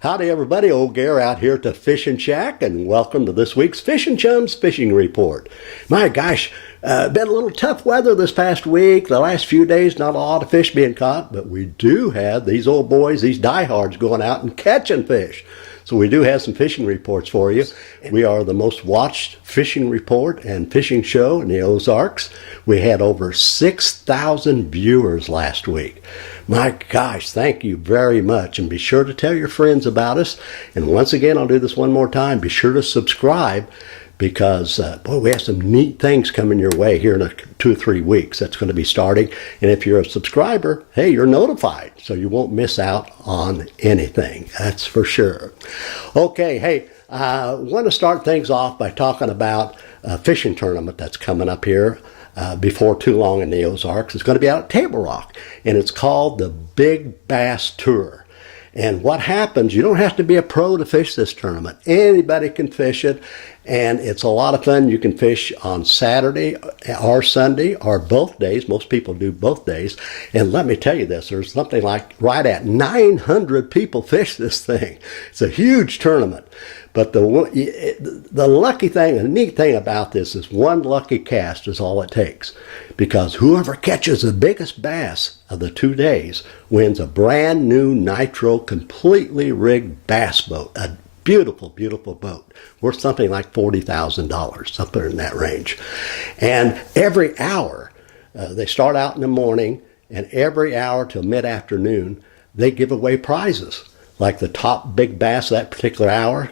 Howdy everybody, old Gare out here to Fishing Shack, and welcome to this week's Fishing Chums Fishing Report. My gosh, been a little tough weather this past week. The last few days, not a lot of fish being caught, but we do have these old boys, these diehards going out and catching fish. So we do have some fishing reports for you. We are the most watched fishing report and fishing show in the Ozarks. We had over 6,000 viewers last week. My gosh, thank you very much. And be sure to tell your friends about us. And once again, I'll do this one more time. Be sure to subscribe because, boy, we have some neat things coming your way here in 2 or 3 weeks. That's going to be starting. And if you're a subscriber, hey, you're notified. So you won't miss out on anything. That's for sure. Okay, hey, I want to start things off by talking about a fishing tournament that's coming up here before too long in the Ozarks. It's going to be out at Table Rock, and it's called the Big Bass Tour. And what happens, you don't have to be a pro to fish this tournament. Anybody can fish it, and it's a lot of fun. You can fish on Saturday or Sunday or both days. Most people do both days. And let me tell you this, there's something like right at 900 people fish this thing. It's a huge tournament. But the lucky thing, the neat thing about this is one lucky cast is all it takes. Because whoever catches the biggest bass of the 2 days wins a brand new nitro, completely rigged bass boat. A beautiful, beautiful boat. Worth something like $40,000, something in that range. And every hour, they start out in the morning, and every hour till mid-afternoon, they give away prizes. Like the top big bass that particular hour,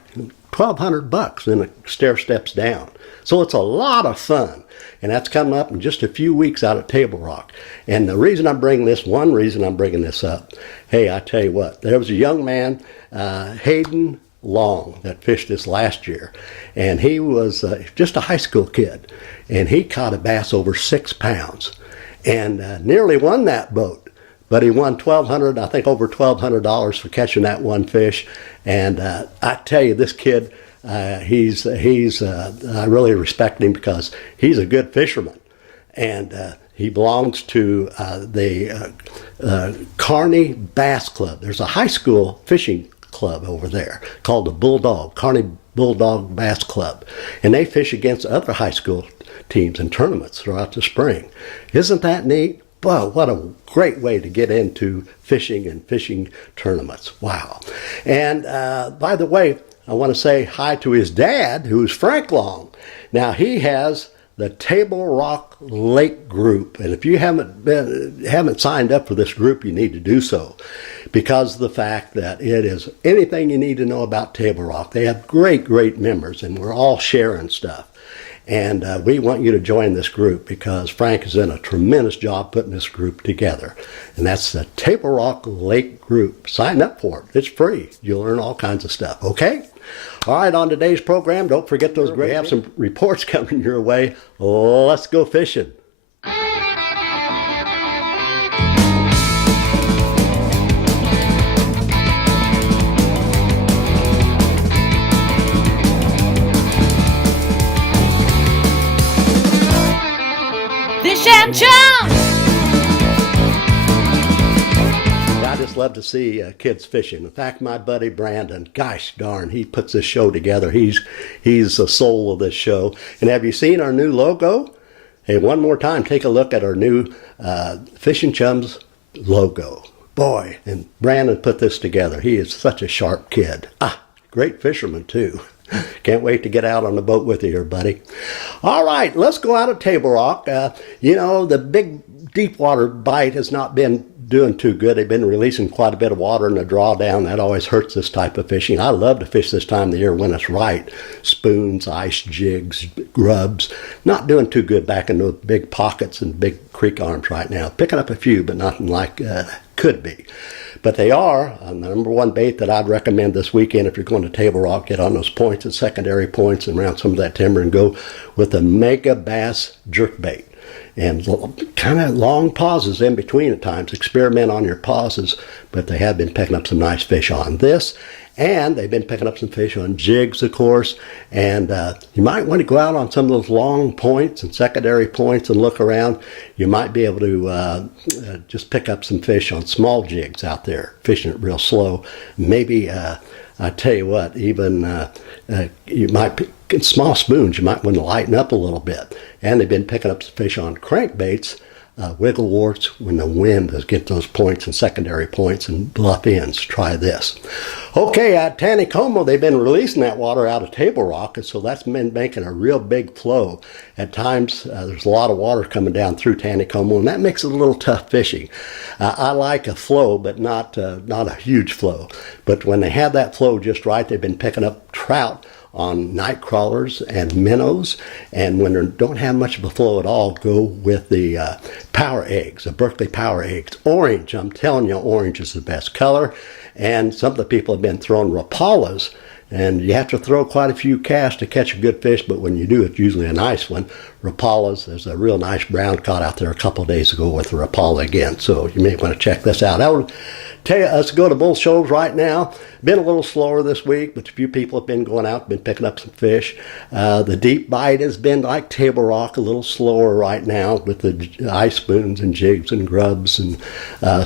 $1,200, then it stair steps down. So it's a lot of fun. And that's coming up in just a few weeks out at Table Rock. And the reason I'm bringing this, one reason I'm bringing this up, hey, I tell you what, there was a young man, Hayden Long, that fished this last year. And he was just a high school kid. And he caught a bass over 6 pounds and nearly won that boat. But he won $1,200, I think over $1,200 for catching that one fish. And I tell you, this kid, I really respect him because he's a good fisherman. And he belongs to the Kearney Bass Club. There's a high school fishing club over there called the Bulldog, Kearney Bulldog Bass Club. And they fish against other high school teams in tournaments throughout the spring. Isn't that neat? Well, what a great way to get into fishing and fishing tournaments. Wow. And by the way, I want to say hi to his dad, who's Frank Long. Now, he has the Table Rock Lake Group. And if you haven't signed up for this group, you need to do so because of the fact that it is anything you need to know about Table Rock. They have great, great members, and we're all sharing stuff. And we want you to join this group because Frank has done a tremendous job putting this group together. And that's the Table Rock Lake Group. Sign up for it. It's free. You'll learn all kinds of stuff. Okay? All right, on today's program, don't forget those great. We have some reports coming your way. Let's go fishing. Chums! I just love to see kids fishing. In fact, my buddy Brandon, gosh darn, he puts this show together. He's the soul of this show. And have you seen our new logo? Hey, one more time, take a look at our new Fishing Chums logo. Boy, and Brandon put this together. He is such a sharp kid. Great fisherman too. Can't wait to get out on the boat with you here, buddy. All right, let's go out of Table Rock. You know, the big deep water bite has not been doing too good. They've been releasing quite a bit of water in the drawdown. That always hurts this type of fishing. I love to fish this time of the year when it's right. Spoons, ice jigs, grubs. Not doing too good back in those big pockets and big creek arms right now. Picking up a few, but nothing like could be. But they are the number one bait that I'd recommend this weekend if you're going to Table Rock. Get on those points and secondary points and around some of that timber and go with the Mega Bass Jerkbait. And kind of long pauses in between at times. Experiment on your pauses, but they have been picking up some nice fish on this. And they've been picking up some fish on jigs, of course. And you might want to go out on some of those long points and secondary points and look around. You might be able to just pick up some fish on small jigs out there, fishing it real slow. Maybe, I tell you what, even you might pick small spoons, you might want to lighten up a little bit. And they've been picking up some fish on crankbaits, wiggle warts, when the wind is get those points and secondary points and bluff ends. Try this. Okay, at Taneycomo, they've been releasing that water out of Table Rock, and so that's been making a real big flow. At times, there's a lot of water coming down through Taneycomo, and that makes it a little tough fishing. I like a flow, but not a huge flow. But when they have that flow just right, they've been picking up trout on night crawlers and minnows. And when they don't have much of a flow at all, go with the power eggs, the Berkeley power eggs. Orange, I'm telling you, orange is the best color. And some of the people have been throwing Rapalas, and you have to throw quite a few casts to catch a good fish, but when you do, it's usually a nice one. Rapalas, there's a real nice brown caught out there a couple of days ago with a Rapala again, so you may want to check this out. I would tell you, let's go to Bull Shoals right now. Been a little slower this week, but a few people have been going out, been picking up some fish. The deep bite has been like Table Rock, a little slower right now with the ice spoons and jigs and grubs and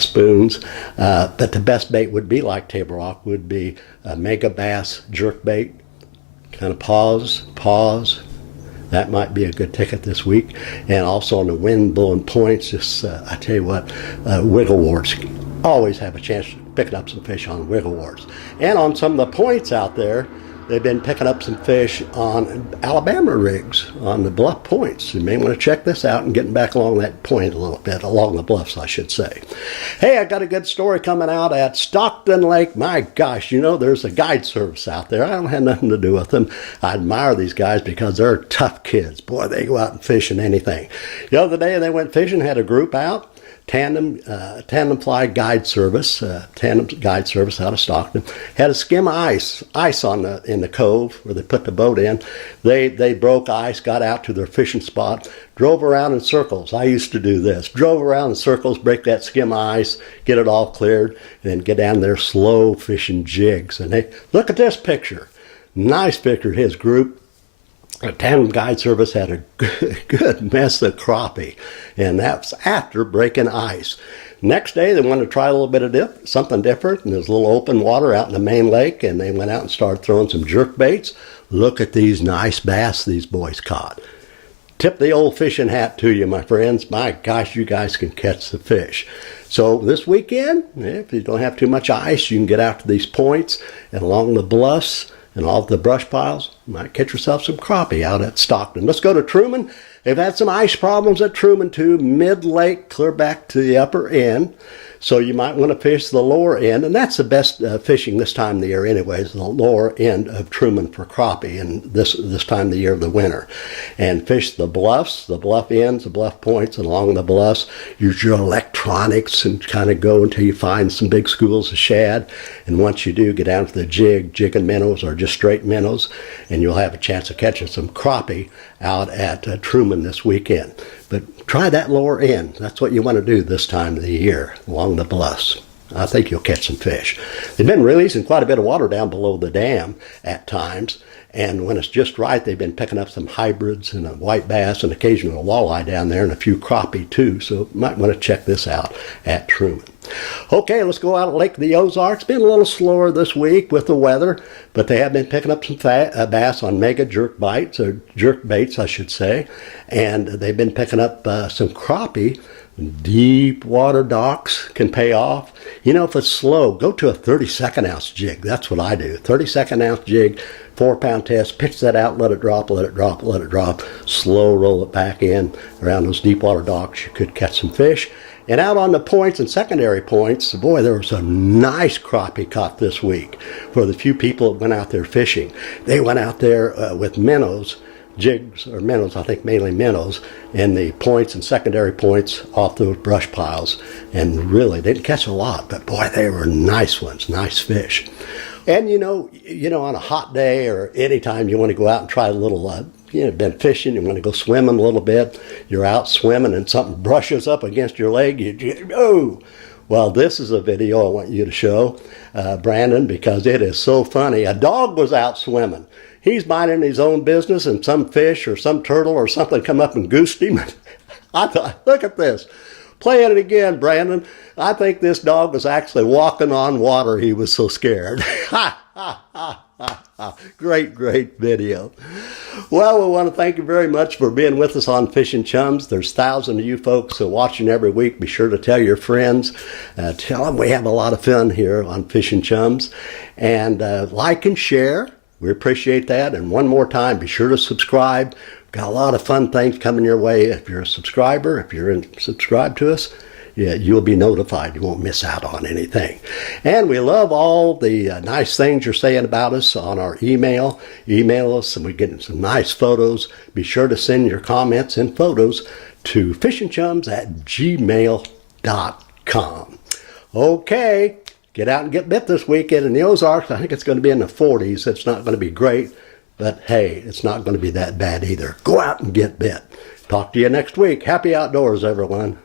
spoons. But the best bait would be like Table Rock, would be a mega bass jerk bait. Kind of pause. That might be a good ticket this week. And also on the wind blowing points, just I tell you what, wiggle warts. Always have a chance to pick up some fish on wiggle warts. And on some of the points out there, they've been picking up some fish on Alabama rigs on the bluff points. You may want to check this out and getting back along that point a little bit, along the bluffs, I should say. Hey, I got a good story coming out at Stockton Lake. My gosh, you know, there's a guide service out there. I don't have nothing to do with them. I admire these guys because they're tough kids. Boy, they go out and fish in anything. The other day they went fishing, had a group out. Tandem fly guide service, tandem guide service out of Stockton, had a skim of ice in the cove where they put the boat in. They broke ice, got out to their fishing spot, drove around in circles. I used to do this. Drove around in circles, break that skim of ice, get it all cleared, and then get down there slow fishing jigs. And they look at this picture. Nice picture, his group. A tandem guide service had a good mess of crappie, and that's after breaking ice. Next day, they wanted to try a little bit of something different, and there's a little open water out in the main lake, and they went out and started throwing some jerk baits. Look at these nice bass these boys caught. Tip the old fishing hat to you, my friends. My gosh, you guys can catch the fish. So this weekend, if you don't have too much ice, you can get out to these points and along the bluffs and all the brush piles. You might catch yourself some crappie out at Stockton. Let's go to Truman. They've had some ice problems at Truman too, mid-lake, clear back to the upper end. So you might want to fish the lower end, and that's the best fishing this time of the year anyways, the lower end of Truman for crappie and this time of the year of the winter. And fish the bluffs, the bluff ends, the bluff points, and along the bluffs, use your electronics and kind of go until you find some big schools of shad. And once you do, get down to the jig and minnows or just straight minnows, and you'll have a chance of catching some crappie out at Truman this weekend. But try that lower end. That's what you want to do this time of the year along the bluffs. I think you'll catch some fish. They've been releasing quite a bit of water down below the dam at times. And when it's just right, they've been picking up some hybrids and a white bass and occasionally a walleye down there and a few crappie too. So you might want to check this out at Truman. Okay, let's go out at Lake of the Ozarks. Been a little slower this week with the weather, but they have been picking up some bass on mega jerk bites, or jerk baits, I should say. And they've been picking up some crappie. Deep water docks can pay off. You know, if it's slow, go to a 32nd ounce jig. That's what I do. 32nd ounce jig, 4-pound test, pitch that out, let it drop. Slow roll it back in around those deep water docks. You could catch some fish. And out on the points and secondary points, boy, there was a nice crappie caught this week for the few people that went out there fishing. They went out there with minnows, jigs or minnows, I think mainly minnows, and the points and secondary points off those brush piles. And really, they didn't catch a lot, but boy, they were nice ones, nice fish. And you know, on a hot day or anytime you want to go out and try a little, been fishing, you want to go swimming a little bit, you're out swimming and something brushes up against your leg, Well, this is a video I want you to show, Brandon, because it is so funny. A dog was out swimming. He's minding his own business and some fish or some turtle or something come up and goosed him. I thought, look at this. Play it again, Brandon. I think this dog was actually walking on water. He was so scared. Great, great video. Well, we want to thank you very much for being with us on Fishing Chums. There's thousands of you folks watching every week. Be sure to tell your friends. Tell them we have a lot of fun here on Fishing Chums. And like and share. We appreciate that. And one more time, be sure to subscribe. Got a lot of fun things coming your way. If you're a subscriber, if you're subscribed to us, yeah, you'll be notified. You won't miss out on anything. And we love all the nice things you're saying about us on our email. Email us and we get some nice photos. Be sure to send your comments and photos to fishingchums@gmail.com. Okay, get out and get bit this weekend in the Ozarks. I think it's going to be in the 40s. It's not going to be great, but hey, it's not going to be that bad either. Go out and get bit. Talk to you next week. Happy outdoors, everyone.